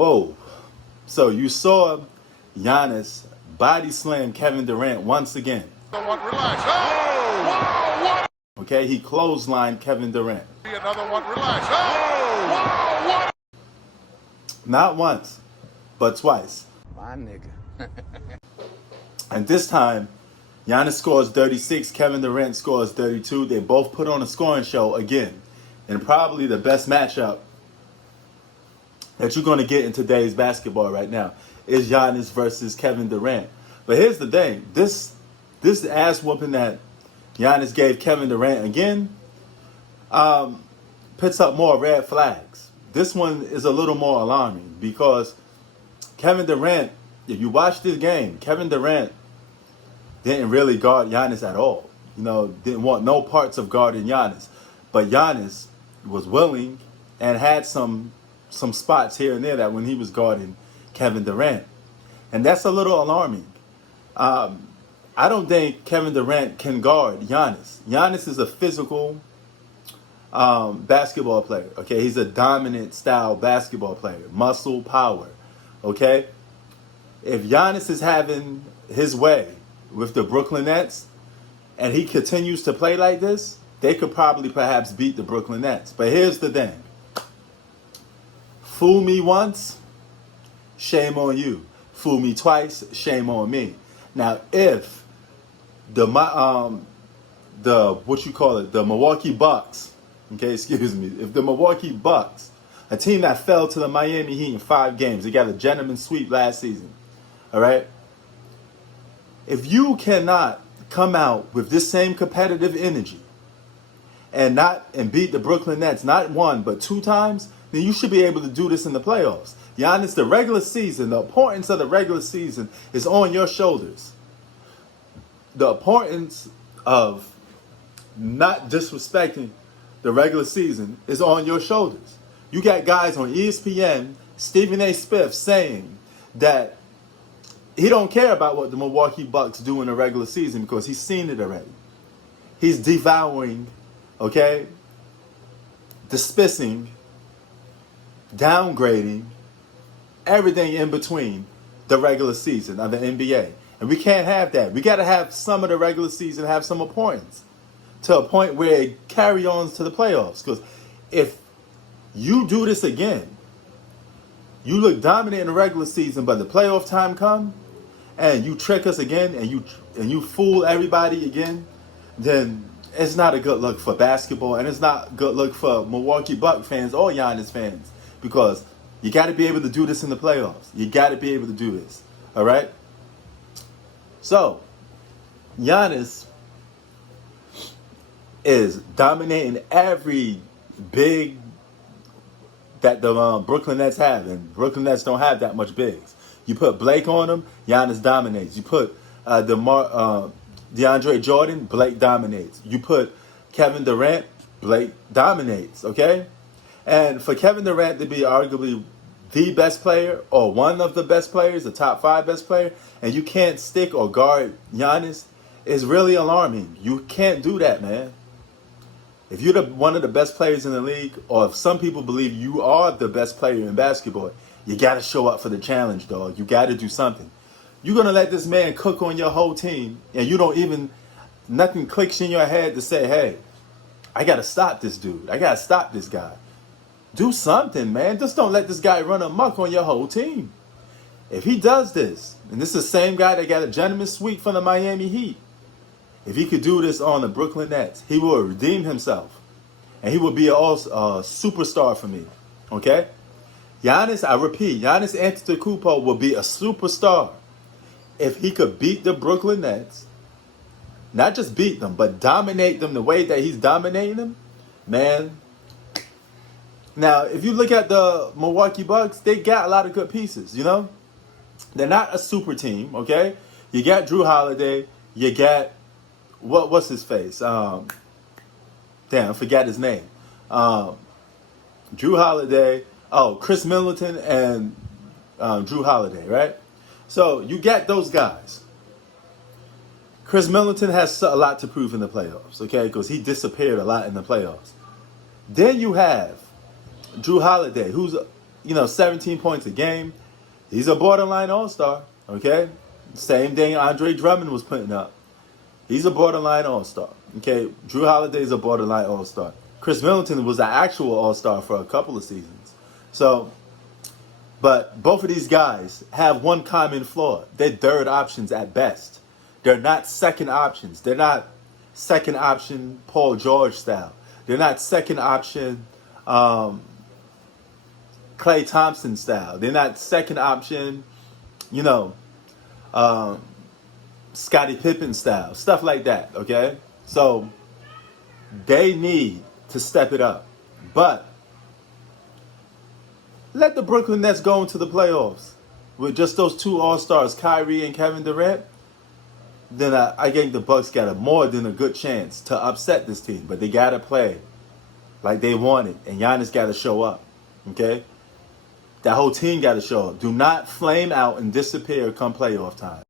Whoa. So you saw Giannis body slam Kevin Durant once again. Relax. Oh! Wow, what? Okay, he clotheslined Kevin Durant. Another one. Relax. Oh! Wow, what? Not once, but twice. My nigga. And this time, Giannis scores 36, Kevin Durant scores 32. They both put on a scoring show again. And probably the best matchup that you're going to get in today's basketball right now is Giannis versus Kevin Durant. But here's the thing. This ass whooping that Giannis gave Kevin Durant again puts up more red flags. This one is a little more alarming because Kevin Durant, if you watch this game, Kevin Durant didn't really guard Giannis at all. You know, didn't want no parts of guarding Giannis. But Giannis was willing and had some spots here and there that when he was guarding Kevin Durant. And that's a little alarming. I don't think Kevin Durant can guard Giannis. Giannis is a physical basketball player. Okay, he's a dominant style basketball player, muscle, power. Okay, if Giannis is having his way with the Brooklyn Nets and he continues to play like this, they could probably perhaps beat the Brooklyn Nets. But here's the thing. Fool me once, shame on you. Fool me twice, shame on me. Now, if the Milwaukee Bucks, okay, excuse me, if the Milwaukee Bucks, a team that fell to the Miami Heat in 5 games, they got a gentleman's sweep last season, all right? If you cannot come out with this same competitive energy and beat the Brooklyn Nets not 1 but 2 times, then you should be able to do this in the playoffs. Giannis, the regular season, the importance of the regular season is on your shoulders. The importance of not disrespecting the regular season is on your shoulders. You got guys on ESPN, Stephen A. Smith, saying that he don't care about what the Milwaukee Bucks do in the regular season because he's seen it already. He's devouring, okay, dismissing, downgrading everything in between the regular season of the NBA. And we can't have that. We got to have some of the regular season have some importance to a point where it carry on to the playoffs. Because if you do this again, you look dominant in the regular season, but the playoff time come and you trick us again and you fool everybody again, then it's not a good look for basketball, and it's not a good look for Milwaukee Bucks fans or Giannis fans, because you got to be able to do this in the playoffs. You got to be able to do this. All right? So, Giannis is dominating every big that the Brooklyn Nets have, and Brooklyn Nets don't have that much bigs. You put Blake on him, Giannis dominates. You put DeAndre Jordan, Blake dominates. You put Kevin Durant, Blake dominates, okay? And for Kevin Durant to be arguably the best player or one of the best players, the top 5 best player, and you can't stick or guard Giannis is really alarming. You can't do that, man. If you're one of the best players in the league, or if some people believe you are the best player in basketball, you got to show up for the challenge, dog. You got to do something. You're going to let this man cook on your whole team, and you don't even, nothing clicks in your head to say, hey, I got to stop this dude. I got to stop this guy. Do something, man. Just don't let this guy run amok on your whole team. If he does this, and this is the same guy that got a gentleman's sweep from the Miami Heat, if he could do this on the Brooklyn Nets, he will redeem himself. And he will be a superstar for me. Okay? Giannis, I repeat, Giannis Antetokounmpo will be a superstar if he could beat the Brooklyn Nets. Not just beat them, but dominate them the way that he's dominating them. Man. Now, if you look at the Milwaukee Bucks, they got a lot of good pieces, you know? They're not a super team, okay? You got Drew Holiday. You got, what's his face? Damn, I forgot his name. Drew Holiday. Oh, Chris Middleton and Drew Holiday, right? So you got those guys. Chris Middleton has a lot to prove in the playoffs, okay? Because he disappeared a lot in the playoffs. Then you have Drew Holiday, who's 17 points a game. He's a borderline all-star, okay? Same thing Andre Drummond was putting up. He's a borderline all-star, okay? Drew Holiday's a borderline all-star. Chris Middleton was an actual all-star for a couple of seasons. So, but both of these guys have one common flaw. They're third options at best. They're not second options. They're not second option Paul George style. They're not second option Klay Thompson style. They're not second option, Scottie Pippen style. Stuff like that, okay? So they need to step it up. But let the Brooklyn Nets go into the playoffs with just those two all-stars, Kyrie and Kevin Durant. Then I think the Bucks got a more than a good chance to upset this team. But they got to play like they want it. And Giannis got to show up. Okay? That whole team got to show up. Do not flame out and disappear come playoff time.